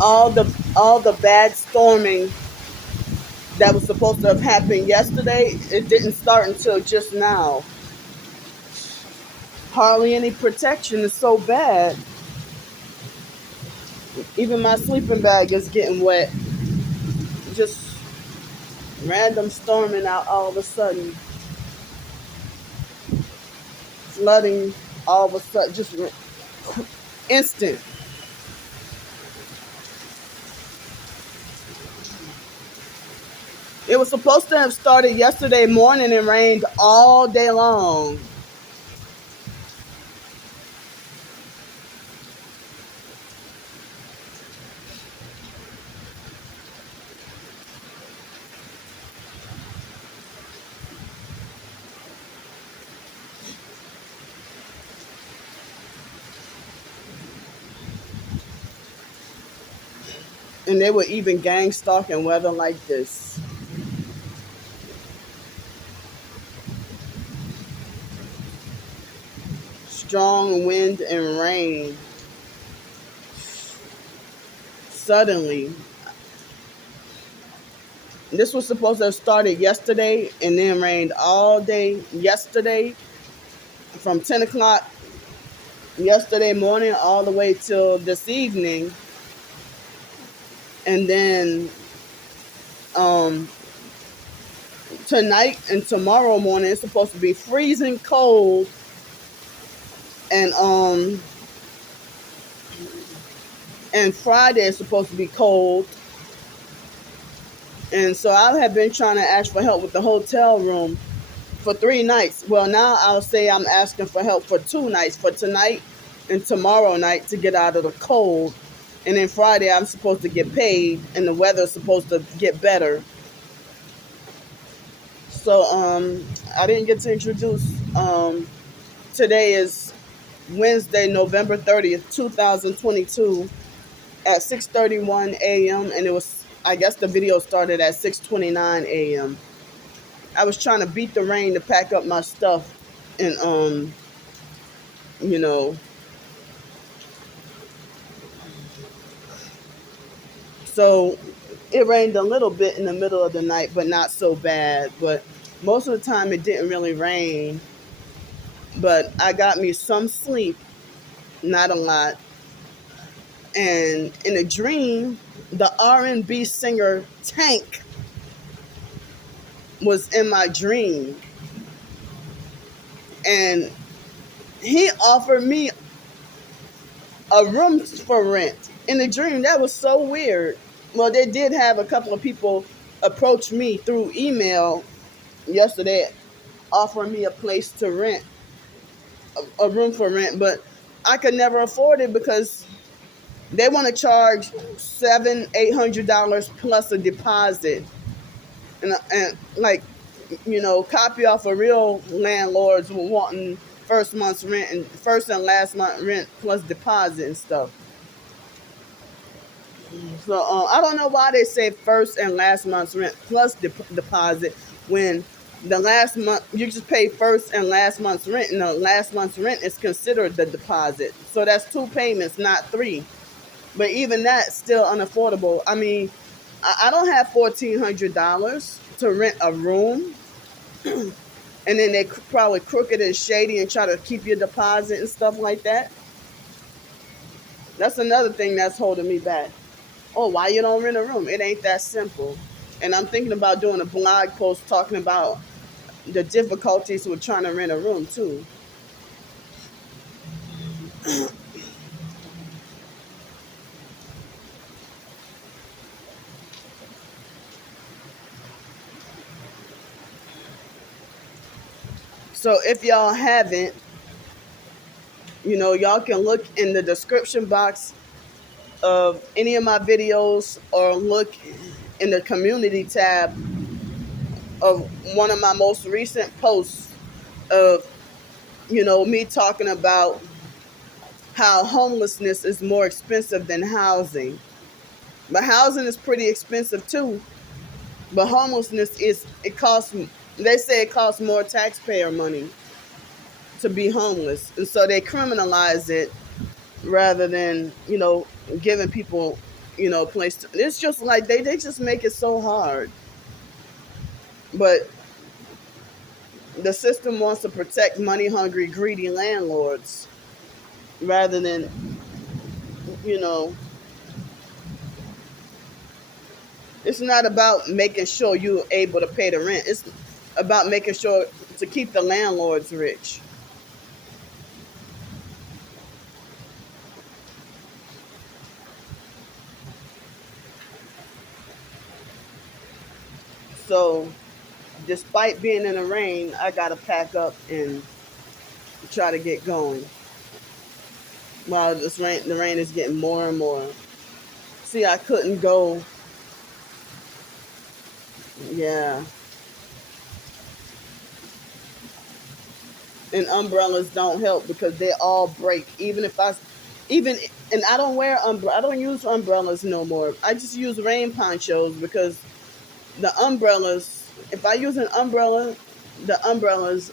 all the bad storming that was supposed to have happened yesterday, it didn't start until just now. Hardly any protection is so bad. Even my sleeping bag is getting wet. Just random storming out all of a sudden. Flooding all of a sudden. Just instant. It was supposed to have started yesterday morning and rained all day long. And they were even gang stalking weather like this. Strong wind and rain. Suddenly. This was supposed to have started yesterday and then rained all day yesterday from 10 o'clock yesterday morning all the way till this evening. And then tonight and tomorrow morning it's supposed to be freezing cold, and Friday is supposed to be cold. And so I have been trying to ask for help with the hotel room for 3 nights. Well, now I'll say I'm asking for help for 2 nights, for tonight and tomorrow night, to get out of the cold. And then Friday I'm supposed to get paid and the weather's supposed to get better. So I didn't get to introduce, today is Wednesday, November 30th, 2022 at 6:31 a.m. and it was, I guess the video started at 6:29 a.m. I was trying to beat the rain to pack up my stuff, and you know, so it rained a little bit in the middle of the night, but not so bad. But most of the time it didn't really rain. But I got me some sleep, not a lot. And in a dream, the R&B singer Tank was in my dream. And he offered me a room for rent in the dream. That was so weird. Well, they did have a couple of people approach me through email yesterday offering me a place to rent, a room for rent, but I could never afford it because they want to charge $700-800 plus a deposit, and like, copy off of real landlords wanting first month's rent and first and last month rent plus deposit and stuff. So I don't know why they say first and last month's rent plus deposit when the last month you just pay first and last month's rent, and the last month's rent is considered the deposit. So that's 2 payments, not 3. But even that's still unaffordable. I mean, I don't have $1,400 to rent a room. And then they probably crooked and shady and try to keep your deposit and stuff like that. That's another thing that's holding me back. Oh, why you don't rent a room? It ain't that simple. And I'm thinking about doing a blog post talking about the difficulties with trying to rent a room too. So if y'all haven't, y'all can look in the description box of any of my videos or look in the community tab of one of my most recent posts of, me talking about how homelessness is more expensive than housing. But housing is pretty expensive too. But homelessness they say it costs more taxpayer money to be homeless. And so they criminalize it rather than, giving people place. It's just like they just make it so hard. But the system wants to protect money hungry, greedy landlords rather than, you know, it's not about making sure you're able to pay the rent. It's about making sure to keep the landlords rich. So, despite being in the rain, I got to pack up and try to get going. While the rain is getting more and more. See, I couldn't go. Yeah. And umbrellas don't help because they all break. Even and I don't I don't use umbrellas no more. I just use rain ponchos because the umbrellas. If I use an umbrella, the umbrellas,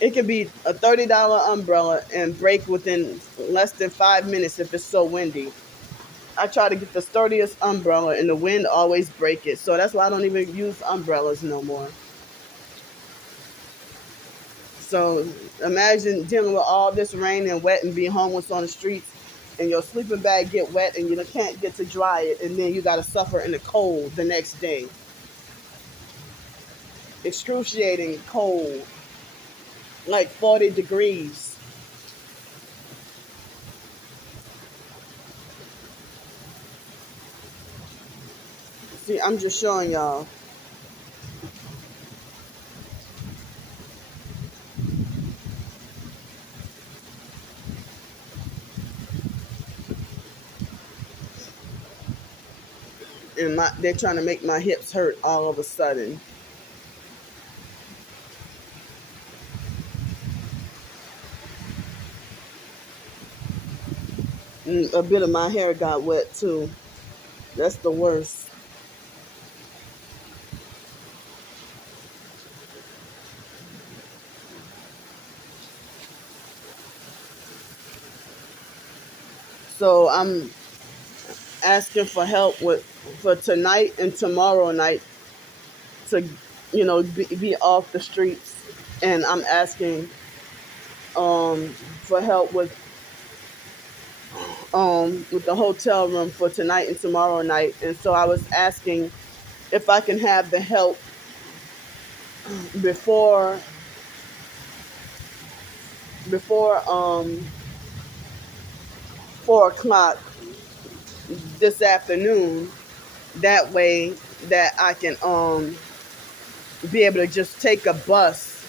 it could be a $30 umbrella and break within less than 5 minutes if it's so windy. I try to get the sturdiest umbrella, and the wind always break it. So that's why I don't even use umbrellas no more. So imagine dealing with all this rain and wet and being homeless on the streets, and your sleeping bag get wet and you can't get to dry it, and then you got to suffer in the cold the next day. Excruciating cold, like 40 degrees. See, I'm just showing y'all. And they're trying to make my hips hurt all of a sudden. And a bit of my hair got wet too. That's the worst. So I'm asking for help for tonight and tomorrow night to, be off the streets, and I'm asking for help with the hotel room for tonight and tomorrow night. And so I was asking if I can have the help before 4 o'clock this afternoon. That way that I can be able to just take a bus,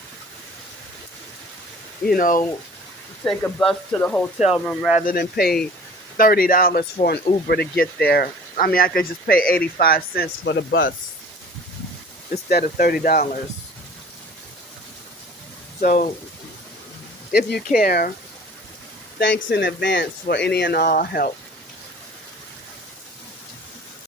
you know, take a bus to the hotel room rather than pay $30 for an Uber to get there. I mean, I could just pay 85 cents for the bus instead of $30. So, if you care, thanks in advance for any and all help.